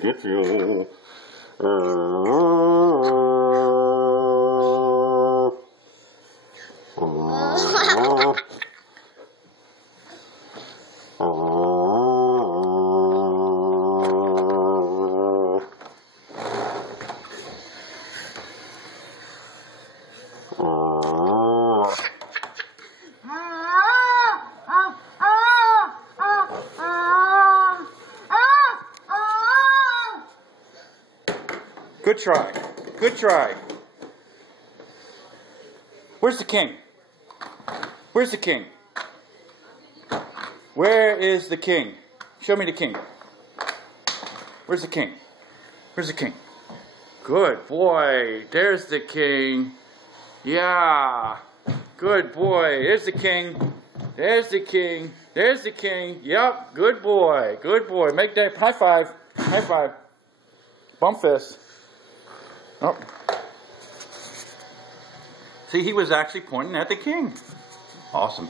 get you. Good try. Good try. Where's the king? Where's the king? Where is the king? Show me the king. Where's the king? Where's the king? Good boy. There's the king. Yeah. Good boy. There's the king. There's the king. There's the king. Yep. Good boy. Good boy. Make that high five. High five. Bump fist. Oh. See, he was actually pointing at the king. Awesome.